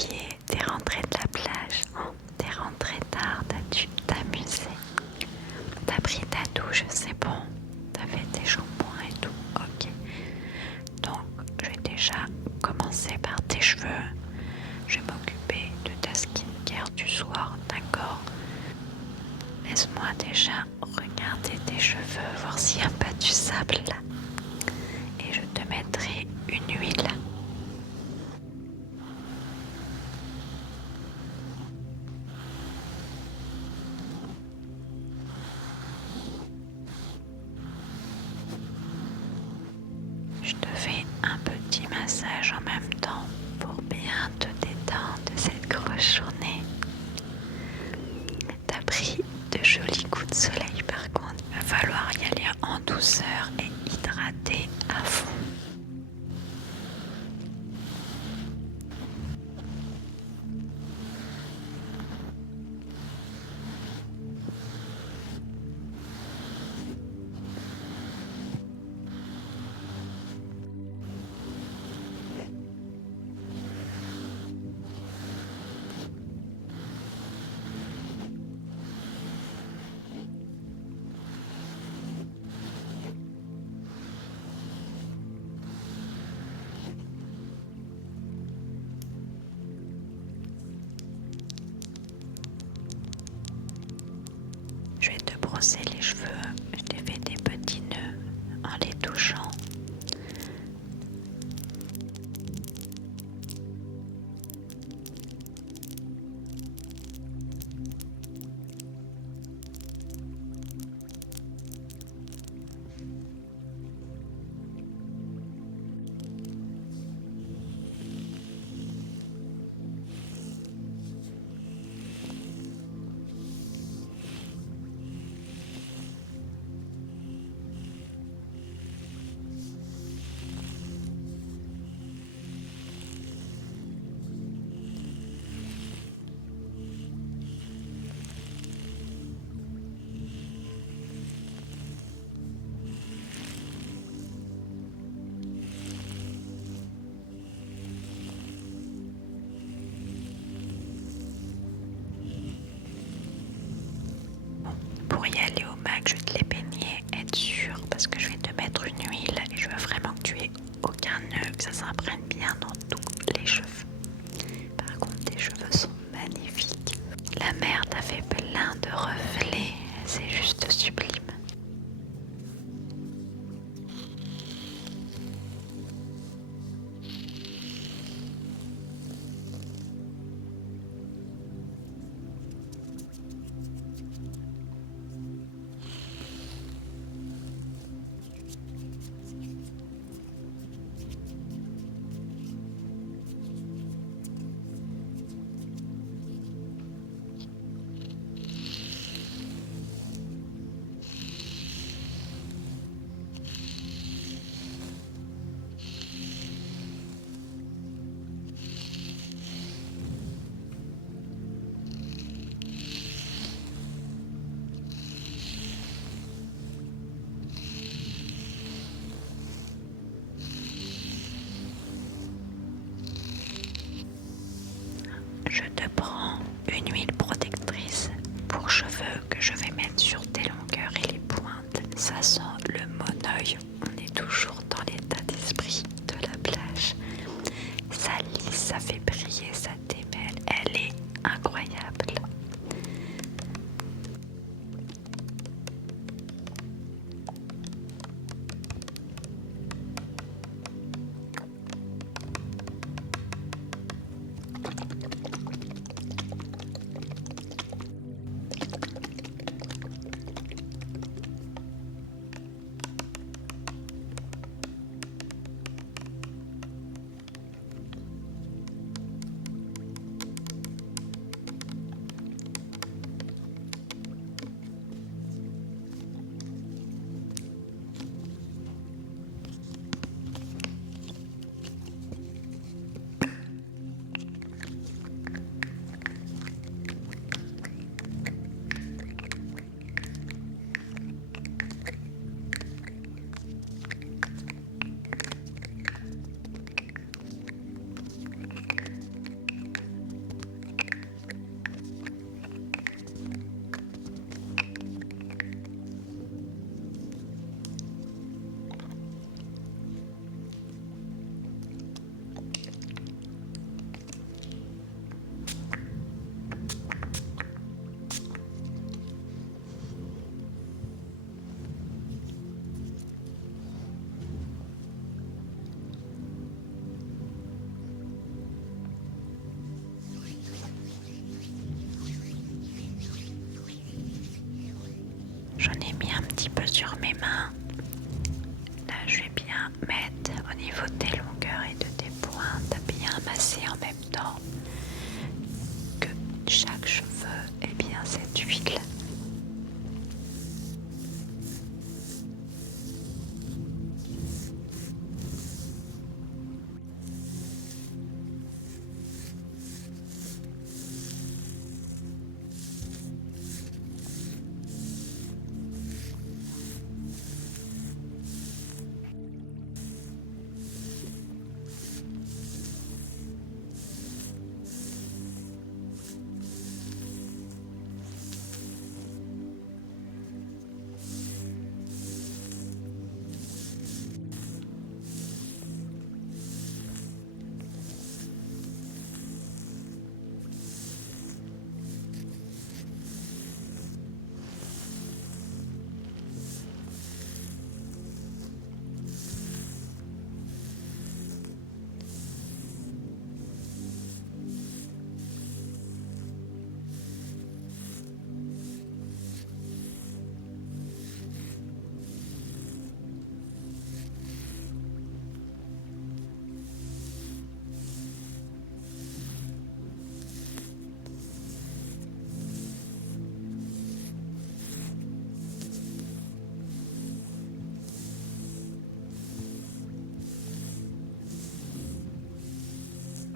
y est, t'es rentré de la plage. Oh, t'es rentré tard, t'as dû t'amuser. T'as pris ta douche, c'est bon. T'as fait tes shampoings et tout. Ok. Donc, je vais déjà commencer par tes cheveux. Je vais m'occuper de ta skincare du soir, d'accord? Laisse-moi déjà regarder tes cheveux, voir s'il n'y a pas du sable là. Et je te mettrai une huile. Je te fais un petit massage en même temps pour bien te détendre de cette grosse journée. T'as pris de jolis coups de soleil par contre. Il va falloir y aller en douceur et hydrater à fond. Je vais te brosser les cheveux. Je t'ai fait des petits nœuds en les touchant. Pour y aller au max, je vais te les peigner, être sûr, parce que je vais te mettre une huile et je veux vraiment que tu aies aucun nœud, que ça s'imprègne bien dans tous les cheveux. Par contre, tes cheveux sont magnifiques. La mer t'a fait plein de reflets, c'est juste sublime. Je te prends une huile protectrice pour cheveux que je vais mettre sur tes longueurs et les pointes. Ça sent le monoeil. On est toujours dans l'état d'esprit de la plage. Ça lisse, ça fait briller, ça démêle. Elle est incroyable.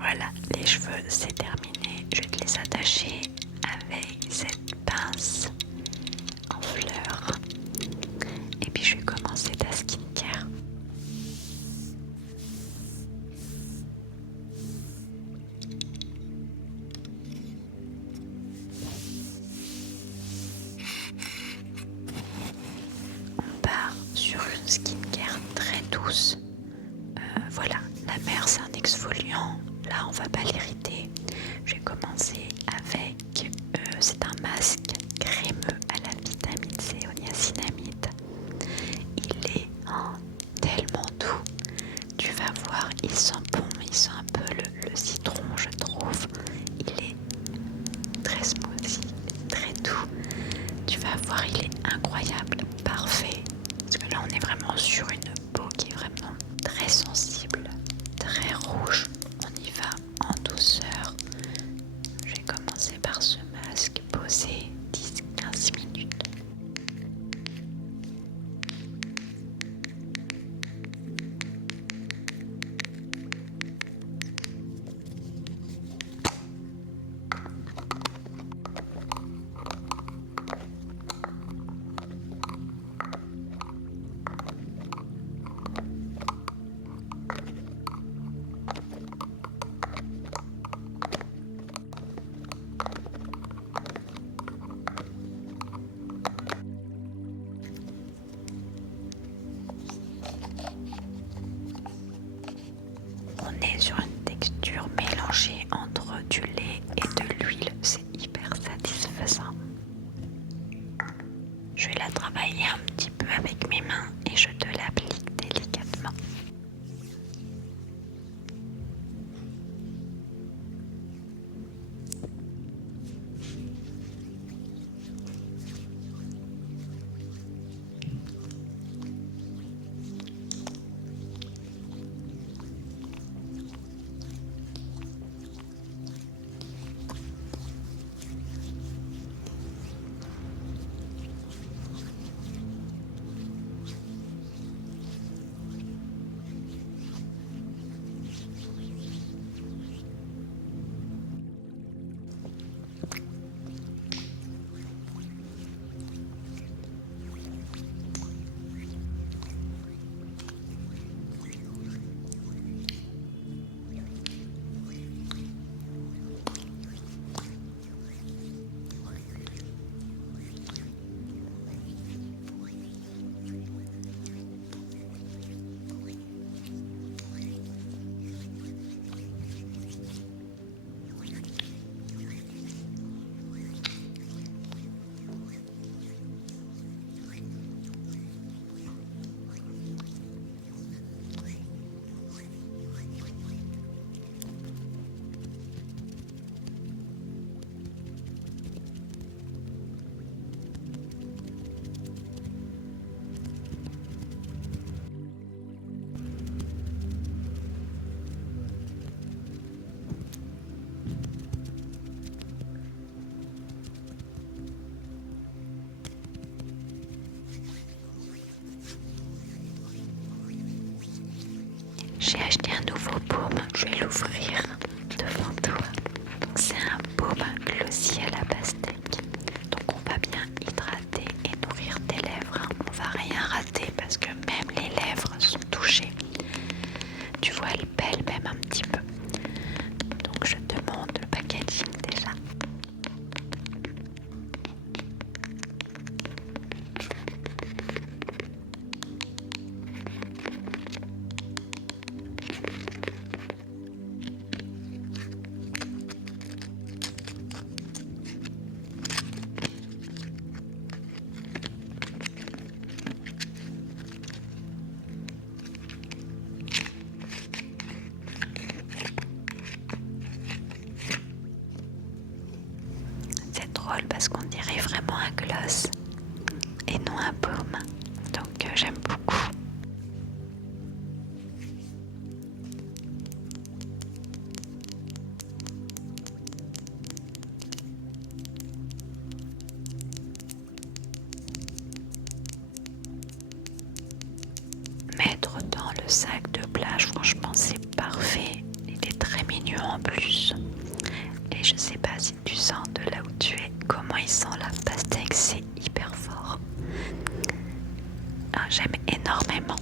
Voilà, les cheveux c'est terminé. Je vais te les attacher avec cette pince en fleurs. Et puis je vais commencer ta skincare. On part sur une skincare très douce. Voilà, la mer c'est un exfoliant. Là on va pas l'irriter. Je vais commencer avec, c'est un masque crémeux à la vitamine C, au niacinamide. Il est tellement doux. Tu vas voir, il sent bon, il sent un peu le citron, je trouve. Il est très smoothie, très doux. Tu vas voir, il est incroyable, parfait. Parce que là, on est vraiment sur une peau qui est vraiment très sensible, très rouge. On y va en douceur. Je vais commencer par ce masque, poser 10-15 minutes. On est sur une texture mélangée entre du lait et de l'huile, c'est hyper satisfaisant. Je vais la travailler un petit peu avec mes mains et je te l'applique délicatement. J'ai acheté un nouveau baume, je vais l'ouvrir devant toi. Donc c'est un baume glossy à la pastèque. Donc on va bien hydrater et nourrir tes lèvres. On va rien rater parce que même les lèvres sont touchées. Tu vois, elles pèlent même un petit peu. Donc je te montre le packaging déjà. C'est drôle parce qu'on dirait vraiment un gloss et non un baume. Donc j'aime beaucoup. Mettre dans le sac de plage, franchement c'est parfait. Il est très mignon. yeux en plus. Et je sais pas si tu sens de là où tu es comment il sent la pastèque, c'est hyper fort. Ah, j'aime énormément.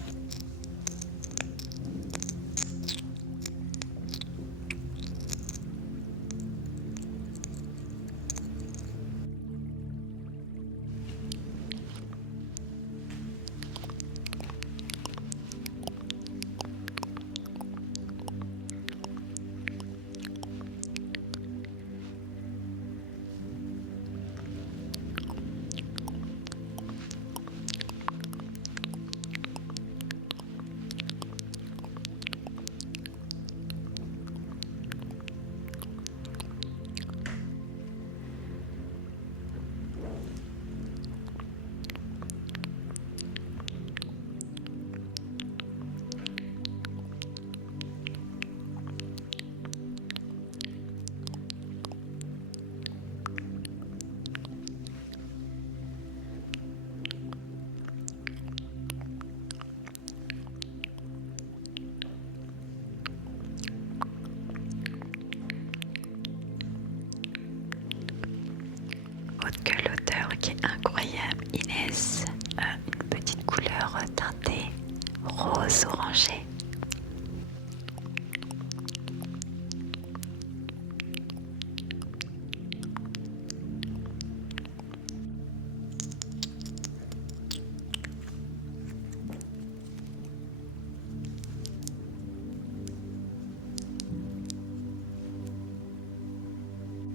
Autre que l'odeur qui est incroyable, Inès, une petite couleur teintée rose orangé.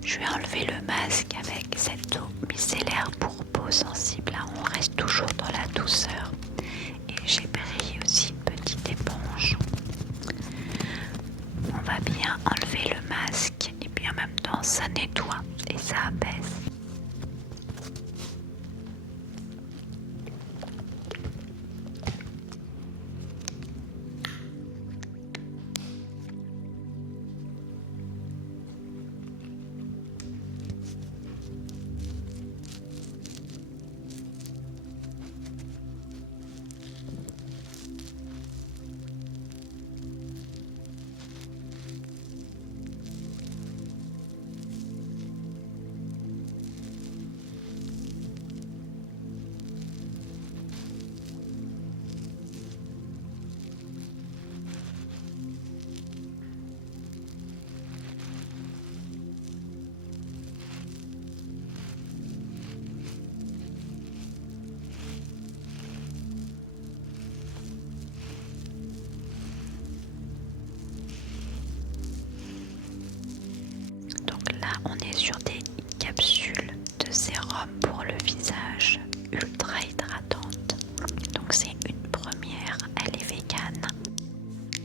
Je vais enlever le masque avec cette eau micellaire pour peau sensible. Là, on reste toujours dans la douceur. Et j'ai pris aussi une petite éponge. On va bien enlever le masque et puis en même temps ça nettoie et ça apaise. Donc là, on est sur des capsules de sérum pour le visage ultra hydratante. Donc c'est une première, elle est végane.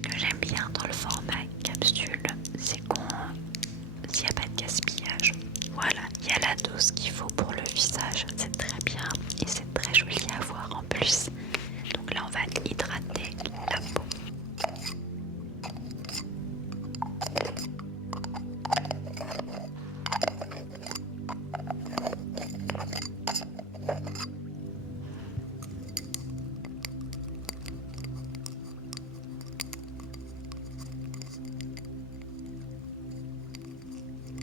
Que j'aime bien dans le format capsule, c'est s'il n'y a pas de gaspillage. Voilà, il y a la dose qu'il faut pour le visage, c'est très bien et c'est très joli à voir en plus. Donc là, on va hydrater la peau.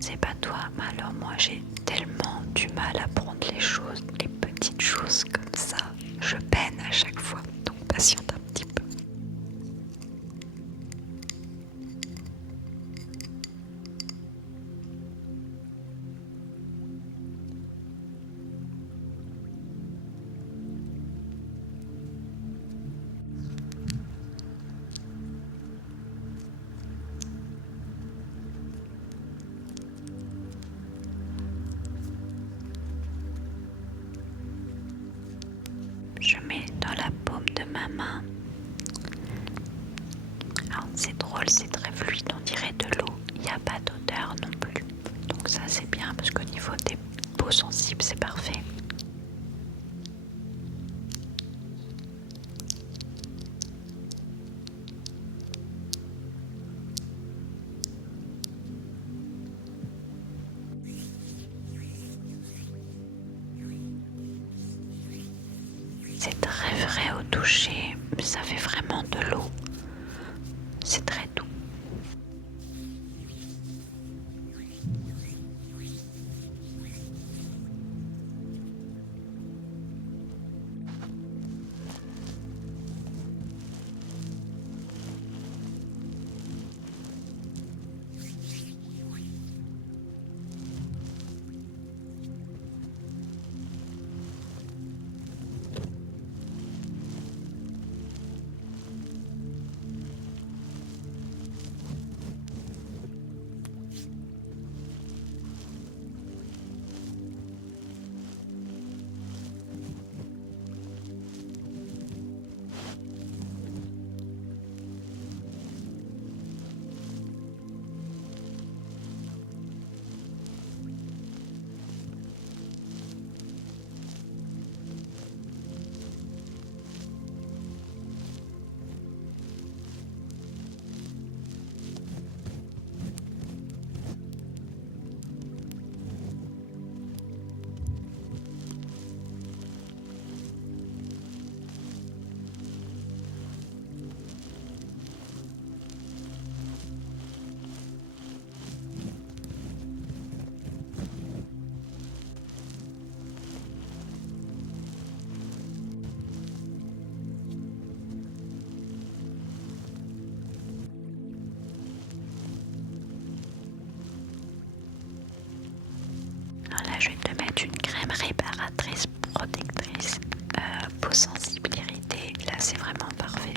C'est pas toi, mais alors moi j'ai tellement du mal à prendre les choses, les petites choses comme ça. Je peine à chaque fois, donc patiente un petit peu. Je mets dans la paume de ma main. Alors c'est drôle, c'est très fluide, on dirait de l'eau. Il n'y a pas d'odeur non plus. Donc ça c'est bien parce qu'au niveau des peaux sensibles c'est parfait. C'est très vrai au toucher, ça fait vraiment de l'eau. C'est très doux. je vais te mettre une crème réparatrice protectrice peau sensible irritée. Là c'est vraiment parfait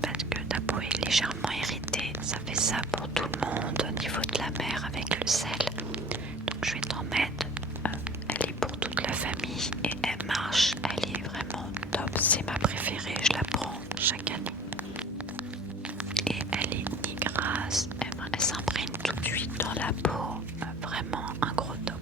parce que ta peau est légèrement irritée. Ça fait ça pour tout le monde au niveau de la mer avec le sel. Donc je vais t'en mettre. Elle est pour toute la famille et elle marche. Elle est vraiment top. C'est ma préférée. Je la prends chaque année. Et elle est ni grasse. Elle s'imprègne tout de suite dans la peau. Vraiment un gros top.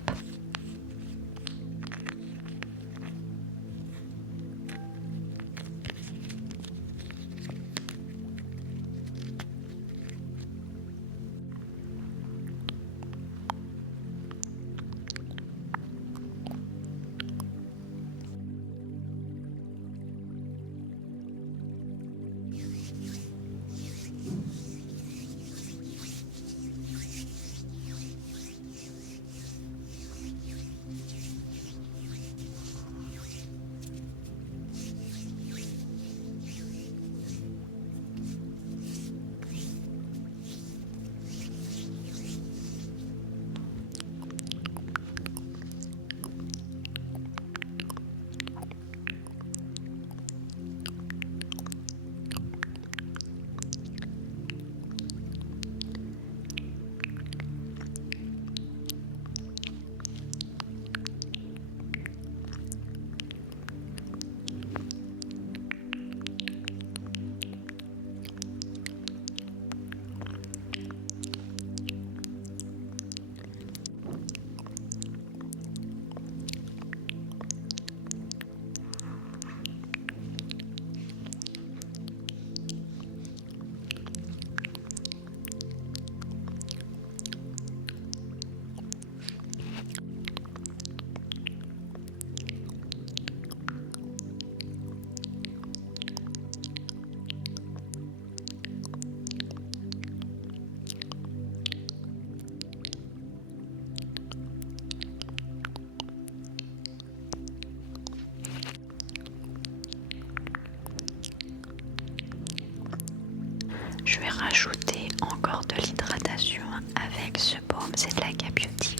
Je vais rajouter encore de l'hydratation avec ce baume, c'est de la K-Beauty.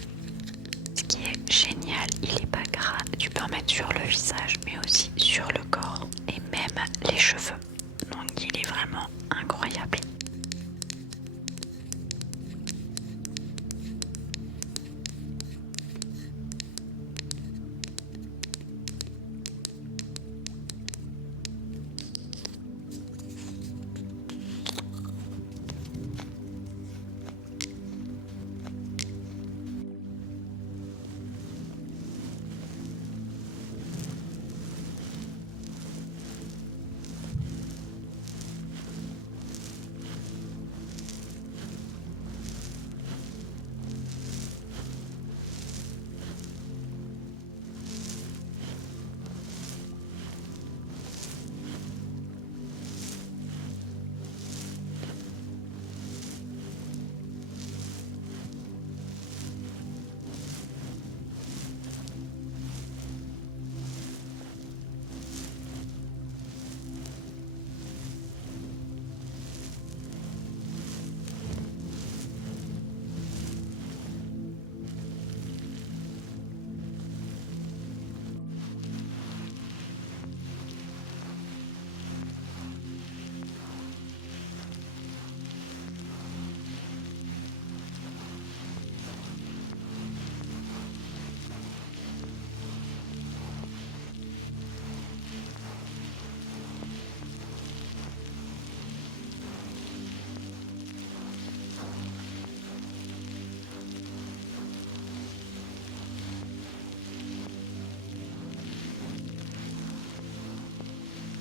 Ce qui est génial, il n'est pas gras, tu peux en mettre sur le visage mais aussi sur le corps et même les cheveux. Donc il est vraiment incroyable.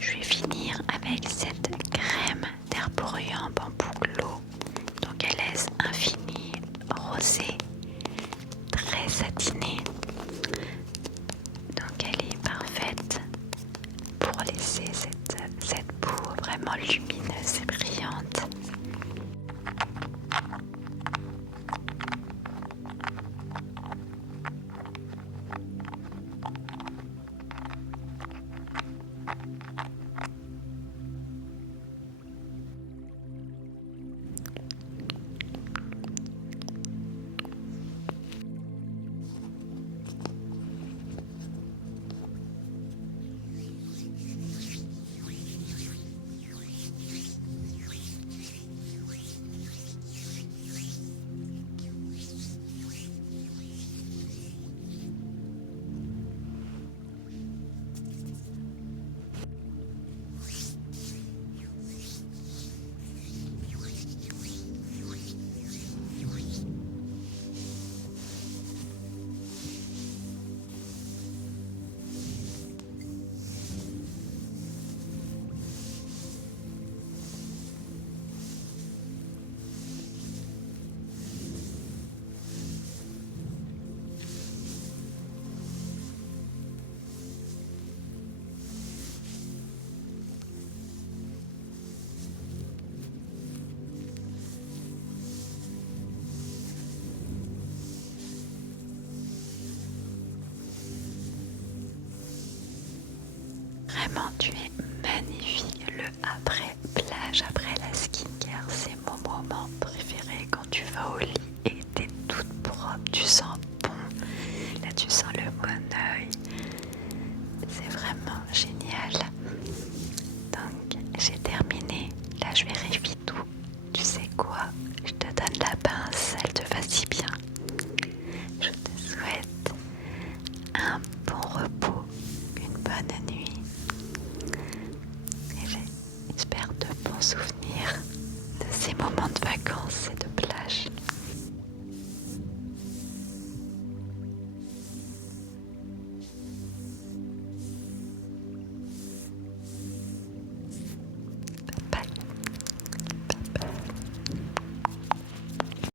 Je vais finir avec cette crème d'air bruyant bambou glow. Donc elle laisse infini, rosé, très satinée. Donc elle est parfaite pour laisser cette peau vraiment lumineuse et brillante. Vraiment, tu es magnifique. Le après plage, après la skincare, c'est mon moment préféré quand tu vas au lit et t'es toute propre, tu sens bon. Là, tu sens le bon oeil. C'est vraiment génial. Donc, j'ai terminé. Là, je vérifie tout. Tu sais quoi? Je te